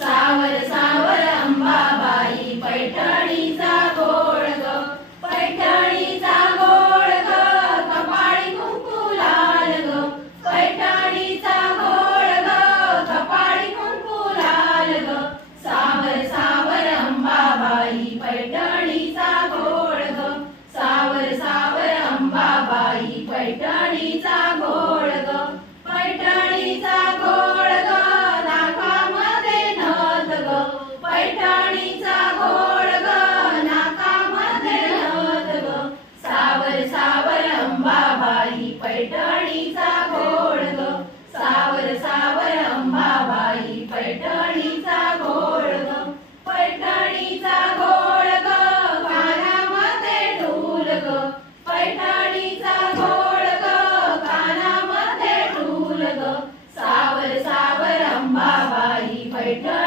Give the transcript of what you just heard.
सावर सावर अंबाबाई पैठणीचा गोळ ग, पैठणीचा गोळ ग, कपाळी कुंकू लाल ग, पैठणीचा गोळ ग, कपाळी कुंकू लाल ग. सावर सावर अंबाबाई पैठणीचा गोळ ग, सावर सावर अंबाबाई पैठणीचा गोळ ग, पैठणीचा गोळ ग, नाकामध्ये नथ ग, पैठणीचा गोळ ग, नाकामध्ये नथ ग. सावर सावर अंबाबाई पैठणीचा गोळ ग, सावर सावर अंबाबाई पैठणीचा गोळ ग, पैठणीचा गोळ ग, कानामध्ये ढोल ग, पैठणीचा गोळ ग, कानामध्ये ढोल ग. सावर सावर अंबाबाई पैठणी